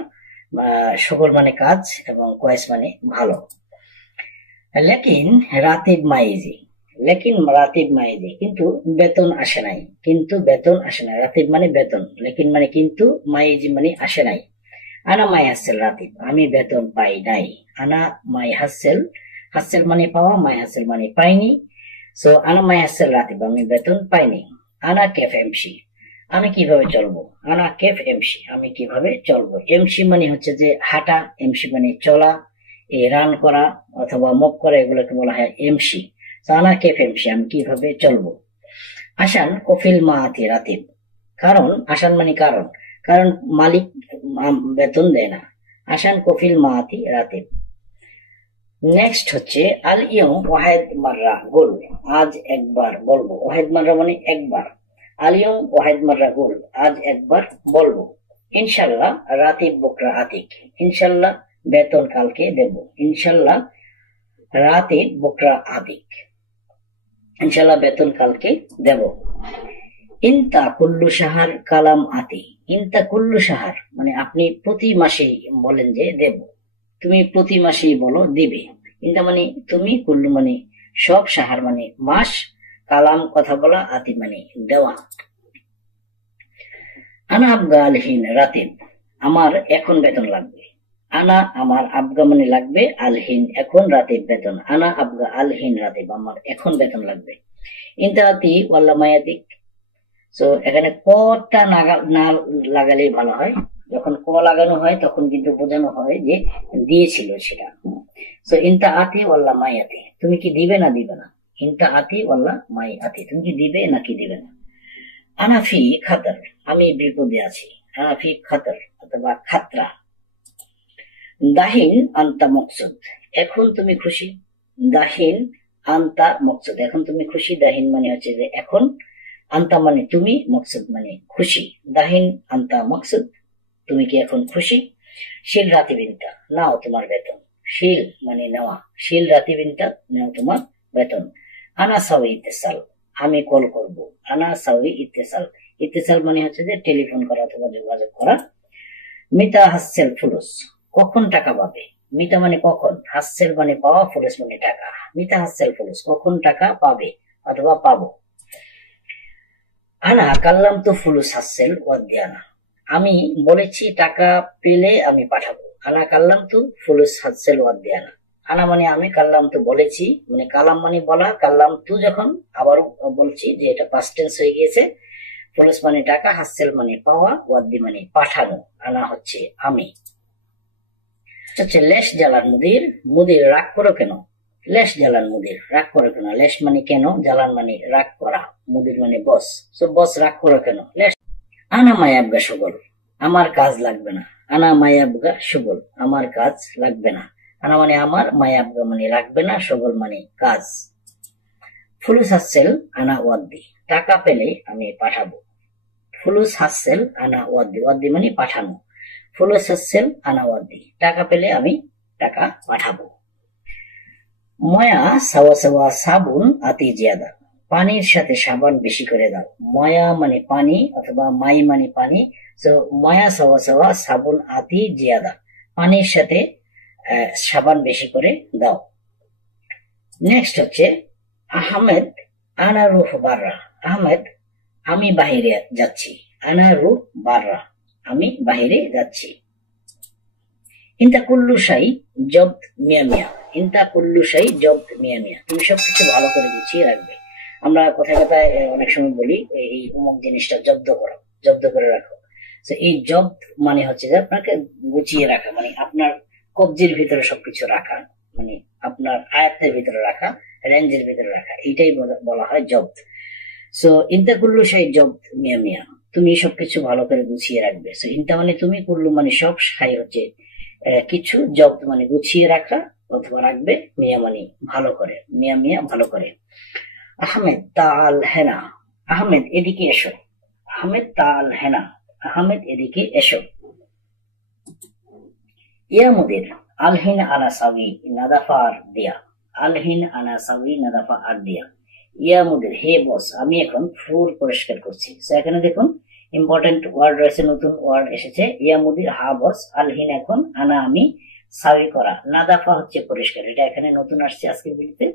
সুগল মানে কাজ, এবং কয়েস মানে ভালো। লেকিন রাতিব মাইজি, লেকিন রাতিব মাইজি, কিন্তু বেতন আসে নাই, কিন্তু বেতন আসে নাই। রাতিব মানে বেতন, লেকিন মানে কিন্তু, মাইজি মানে আসে নাই। আনা মাই হাসেল রাতিব, আমি বেতন পাই নাই। আনা মাই হাসেল, হাসেল মানে পাওয়া, মাই হাসেল মানে পাইনি। সো আনা মাই হাসেল রাতিব, আমি বেতন পাইনি। আনা কেফ এমসি, আমি কিভাবে চলবো। আনা কেফ এমসি, আমি কিভাবে চলবো। এমসি মানে হচ্ছে যে হাঁটা, এমসি মানে চলা, এই রান করা অথবা মুভ করা, এগুলোকে বলা হয় এমসি। আনা কেফ এমসি, আমি কিভাবে চলবো। আসান কফিল মাহাতি রাতিব, কারণ, আসান মানে কারণ, কারণ মালিক বেতন দেয় না। আসান কফিল মাহাতি রাতিব। নেক্সট হচ্ছে আল ইয়ম ওয়াহেদ মাররা গোল, আজ একবার বলবো। ওয়াহেদ মাররা মানে একবার, আল ইয়ম ওয়াহেদ মাররা গোল, আজ একবার বলবো। ইনশাল্লাহ রাতিব বকরা আতিক, ইনশাল্লাহ বেতন কালকে দেব। ইনশাল্লাহ রাতিব বকরা আতিক, ইনশাল্লাহ বেতন কালকে দেব। ইনতা কুল্লু সাহার কালাম আতি, ইনতা কুল্লু সাহার মানে আপনি প্রতি মাসেই বলেন যে দেব, তুমি প্রতি মাসেই বলো দিবে। ইনতা মানে তুমি, কুল্লু মানে সব, সাহার মানে মাস, কালাম কথা বলা, আতি মানে দেওয়া। আনা আবগা আলহীন রাতিব, আমার এখন বেতন লাগবে। আনা আমার, আবগা মানে লাগবে, আলহীন এখন, রাতিব বেতন। আনা আবগা আলহীন রাতিব, আমার এখন বেতন লাগবে। ইনতা আতি ওয়াল্লা মায়াতিক, তো এখানে কটা না লাগালেই ভালো হয়। যখন ক লাগানো হয় তখন কিন্তু বোঝানো হয় যে দিয়েছিল সেটা। তো ইনতা আতি ওয়াল্লা মাই আতি, তুমি কি দিবে না দিবে না। ইনতা আতি ওয়াল্লা মাই আতি, তুমি কি দিবে নাকি দিবে না। আনাফি খাতার, আমি বিপদে আছি। আনাফি খাতার অথবা খাতরা। দাহিন আন্তা মকসুদ, এখন তুমি খুশি। দাহিন আন্তা মকসুদ, এখন তুমি খুশি। দাহিন মানে হচ্ছে যে এখন, আন্তা মানে তুমি, মকসুদ মানে খুশি। দাহিন আন্তা মকসুদ, তুমি কি এখন খুশি। শিল রাতিবিনটা, নাও তোমার বেতন। শিল মানে নেওয়া, শিল রাতিবিনটা, নাও তোমার বেতন। আনা সাউই ইত্তেসাল, আমি কল করব। আনা সাউই ইত্তেসাল, ইত্তেসাল মানে হচ্ছে যে টেলিফোন করা অথবা যোগাযোগ করা। মিতা হাসছেল ফুলুস, কখন টাকা পাবে। মিতা মানে কখন, হাসছেল মানে পাওয়া, ফুলুস মানে টাকা। মিতা হাসছেল ফুলুস, কখন টাকা পাবে অথবা পাবো। আনা কাল্লাম তো ফুলুস হাসছেল ওয়াদিয়ানা, আমি বলেছি টাকা পেলে আমি পাঠাবো। আনা কাল্লাম তো ফুলুস হাসছেল ওয়াদিয়ানা, আনা মানে আমি, কাল্লাম তো বলেছি, মানে কালাম মানে বলা, কাল্লাম তু যখন আবারও বলছি যে এটা পাস্ট টেন্স হয়ে গিয়েছে। ফুলুস মানে টাকা, হাসছেল মানে পাওয়া, ওয়াদি মানে পাঠানো, আনা হচ্ছে আমি। হচ্ছে লেশ জ্বালান মুদির, মুদির রাগ করো কেন। লেশ জ্বালান মুদির, রাগ করো কেন। লেশ মানে কেন, জ্বালান মানে রাগ করা, মুদির মানে বস। সো বস রাগ করো কেন। লেশ। আনা মায়াবগা সুগল, আমার কাজ লাগবে না। আনা মায়াবগা সুগল, আমার কাজ লাগবে না। আনা মানে আমার, মায়াবগা মানে লাগবে না, সুগল মানে কাজ। ফুলুস হাসছেল আনা ওয়াদ্দি, টাকা পেলে আমি পাঠাবো। ফুলুস হাসছেল আনা ওয়াদ্দি, ওয়াদ্দি মানে পাঠানো। ফুলুস হাসছেল আনা ওয়াদ্দি, টাকা পেলে আমি টাকা পাঠাবো। ময়া সাওয়া সাওয়া সাবুন আতি জিয়াদা, পানির সাথে সাবান বেশি করে দাও। ময়া মানে পানি অথবা মাই মানে পানি। তো ময়া সাওয়া সাওয়া সাবুন আতি জিয়াদা, পানির সাথে সাবান বেশি করে দাও। নেক্সট হচ্ছে আহমেদ আনা রুহ বাররা, আহমেদ আমি বাহিরে যাচ্ছি। আনা রুহ বাররা, আমি বাহিরে যাচ্ছি। ইনতা কুল্লু শাই জব্দ মিয়া মিয়া, ইনতা কুল্লু শাই জব্দ মিয়া মিয়া, তুমি সবকিছু ভালো করে গুছিয়ে রাখবে। আমরা কথায় কথায় অনেক সময় বলি এই অমুক জিনিসটা জব্দ করো, জব্দ করে রাখো। তো এই জব্দ মানে হচ্ছে যে আপনাকে গুছিয়ে রাখা, মানে আপনার কবজির ভিতরে সবকিছু রাখা, মানে আপনার আয়ত্তের ভিতরে রাখা, রেঞ্জের ভিতরে রাখা, এইটাই বলা হয় জব্দ। সো ইনতা কুল্লু শাই জব্দ মিয়া মিয়া, তুমি সবকিছু ভালো করে গুছিয়ে রাখবে। সো ইনতা মানে তুমি, কুল্লু মানে সব, শাই হচ্ছে কিছু, জব্দ মানে গুছিয়ে রাখা অথবা রাখবে, মিয়া মানে ভালো করে, মিয়া মিয়া ভালো করে। আহমেদ তাল হেনা, আহমেদ এদিকে এসো। আহমেদ তাল হেনা, আহমেদ এদিকে এসো। ইয়া মুদির আলহিন আনা সাবি নাদাফা আর দিয়া, আলহিন আনা সাবি নাদাফা আর দিয়া। ইয়া মুদির হে বস, আমি এখন ফ্লোর পরিষ্কার করছি। এখানে দেখুন ইম্পর্টেন্ট ওয়ার্ড রয়েছে, নতুন ওয়ার্ড এসেছে। ইয়া মুদির হা বস, আলহিন এখন, আনা আমি, সাবি করা, নাদাফা হচ্ছে পরিষ্কার, এটা এখানে নতুন আসছে আজকের ভিডিওতে।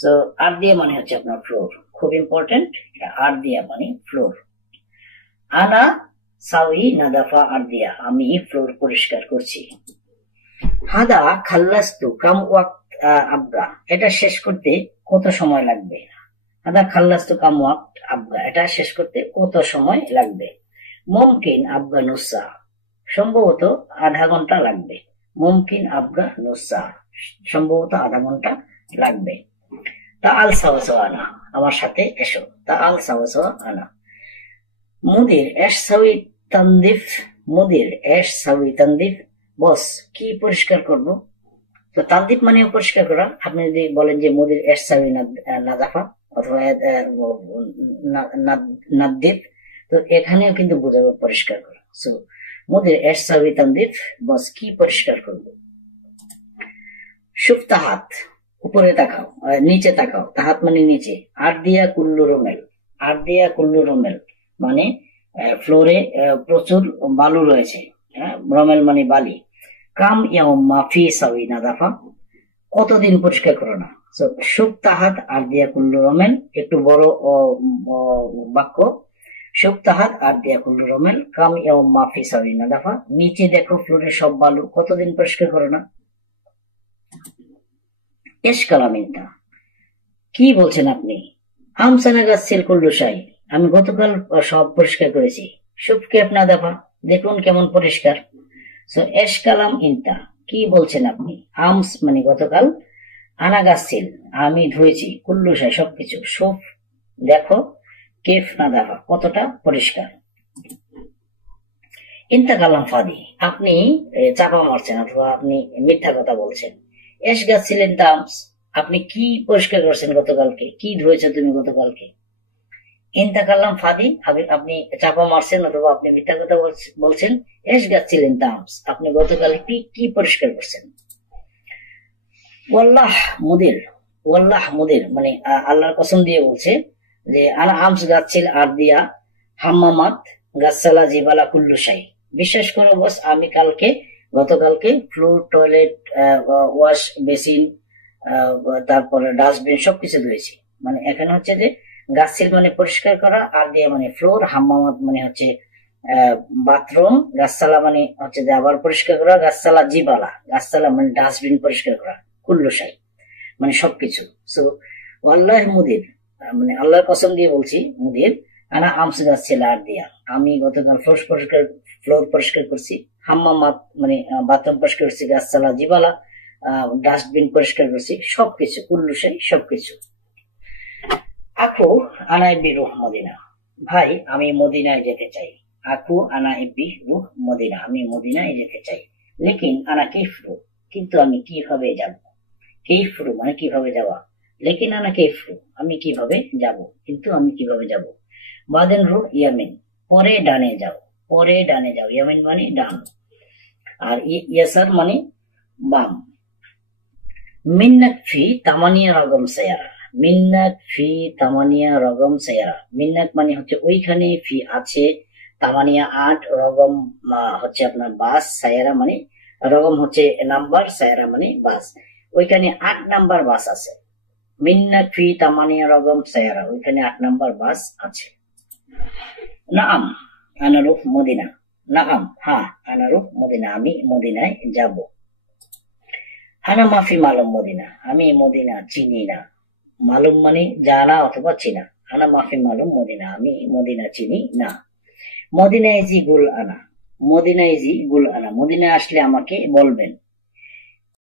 সো আর দিয়া মানে হচ্ছে আপনার ফ্লোর, খুব ইম্পর্টেন্ট, আর দিয়া মানে ফ্লোর। আনা সাউই নাদাফা আর দিয়া, আমি ফ্লোর পরিষ্কার করছি। হাদা খাল্লাস্তু কাম ওয়াক্ত আবগা, এটা শেষ করতে কত সময় লাগবে। হাদা খাল্লাস্তু কাম ওয়াক্ত আবগা, এটা শেষ করতে কত সময় লাগবে। মুমকিন আবগা নুসা, সম্ভবত আধা ঘন্টা লাগবে। মুমকিন আবগা নুসা, সম্ভবত আধা ঘন্টা লাগবে। তা আল সাওয়া আনা, আমার সাথে এসো। তা আল সাওয়া আনা। মুদির এশ সাউই তানদিফ, মুদির এশ সাউই তানদিফ, বস কি পরিষ্কার করব। তো তানদিফ মানে পরিষ্কার করা। আপনি যদি বলেন যে মুদির এশ সাউই নাদাফা অথবা নাদ্দিফ, তো এখানেও কিন্তু বোঝাবো পরিষ্কার করা। সো মুদির এশ সাউই তানদিফ, বস কি পরিষ্কার করব। শুফ তাহাত, উপরে তাকাও, নিচে তাকাও, তাহাত মানে নিচে। আর দিয়া কুল্লু রোমেল, আর দিয়া কুল্লু রোমেল মানে ফ্লোরে প্রচুর বালু রয়েছে, রমেল মানে বালি। কাম ইয়াউম মাফি সাউই নাদাফা, কতদিন পরিষ্কার করো না। শুভ তাহাত আর দিয়া কুল্লু রমেল, একটু বড় বাক্য। শুভ তাহাত আর দিয়া কুল্লু রমেল, কাম ইয়াউম মাফি সাউই নাদাফা, নিচে দেখো ফ্লোরে সব বালু, কতদিন পরিষ্কার করো না। এস কালামিনটা, কি বলছেন আপনি। আমসানা গাছ সেল কুল্লু শাই, আমি গতকাল সব পরিষ্কার করেছি। শুভকে আপনা দাফা, দেখুন কেমন পরিষ্কার। সো এশ কালাম ইনতা, কি বলছেন আপনি। আমস মানে গতকাল, আনা গাছিল আমি ধুয়েছি, কুল্লু শাই সবকিছু, শুভ দেখো, কেফ না দাফা কতটা পরিষ্কার। ইনতা কালাম ফাদি, আপনি চাপা মারছেন অথবা আপনি মিথ্যা কথা বলছেন। এশ গাছিলেন তামস, আপনি কি পরিষ্কার করছেন গতকালকে, কি ধুয়েছো তুমি গতকালকে। ইনতা কালাম ফাদি, আপনি চাপা মারছেন অথবা আপনি মিথ্যা কথা বলছেন। এশ গাছিলেন তামস, আপনি গতকাল কি পরিষ্কার করছেন। ওয়াল্লাহ মুদির, ওয়াল্লাহ মুদির মানে আল্লাহর কসম দিয়ে বলছে যে আনা আমস গাছিল আর দিয়া হাম্মামাত গাছালা জিবালা কুল্লু শাই, বিশ্বাস করো বস, আমি গতকালকে ফ্লোর, টয়লেট, ওয়াশ বেসিন, তারপরে ডাস্টবিন সবকিছু ধুয়েছি। মানে এখানে হচ্ছে যে গাছিল মানে পরিষ্কার করা, আর দিয়ে মানে ফ্লোর, হাম্মামাত মানে হচ্ছে বাথরুম, গাছালা মানে হচ্ছে যে আবার পরিষ্কার করা, গাছালা জিবালা, গাছালা মানে ডাস্টবিন পরিষ্কার করা, কুল্লু শাই মানে সবকিছু। সো ওয়াল্লাহ মুদির মানে আল্লাহর কসম দিয়ে বলছি, মুদির আনা আমস গাছছিল আর দিয়া, আমি গতকাল ফ্লোর পরিষ্কার করছি। হাম্মামাত মানে বাথরুম পরিষ্কার করছি, গাছালা জিবালা ডাস্টবিন পরিষ্কার করছি, সবকিছু কুল্লু শাই সবকিছু। আকু আনা ইবি রুহ মদিনা, ভাই আমি মদিনায় যেতে চাই। আকু আনা ইবি রুহ মদিনা, আমি মদিনায় যেতে চাই। লেকিন আনা কিফরু, কিন্তু আমি কিভাবে যাব। কিফরু মানে কিভাবে যাওয়া, লেকিন আনা কিফরু আমি কিভাবে যাব, কিন্তু আমি কিভাবে যাব। বাদেন রুহ ইয়ামিন, পরে ডানে যাও, পরে ডানে যাও, ইয়ামিন মানে ডান, আর ইয়াসার মানে বাম। মিন্নাক ফি তামানিয়া রগম সায়ারা, মিন্নাক ফি তামানিয়া রগম সায়ারা, মিন্নাক মানে হচ্ছে ওইখানে, ফি আছে, তামানিয়া 8, রগম হচ্ছে আপনার বাস, সায়ারা মানে রগম হচ্ছে নাম্বার, সায়ারা মানে বাস, ওইখানে 8 নাম্বার বাস আছে। মিন্নাক ফি তামানিয়া রগম সায়ারা, ওইখানে 8 নাম্বার বাস আছে। নাম আনারুফ মদিনা, নাম হ্যাঁ আনারুফ মদিনা, আমি মদিনায় যাব। আনা মাফি মালুম মদিনা, আমি মদিনা চিনি না। মালুম মানে জানা অথবা চিনা। আনা মাফি মালুম মদিনা, আমি মদিনা চিনি না। মদিনা ইজি গুল আনা, মদিনা ইজি গুল আনা, মদিনায় আসলে আমাকে বলবেন।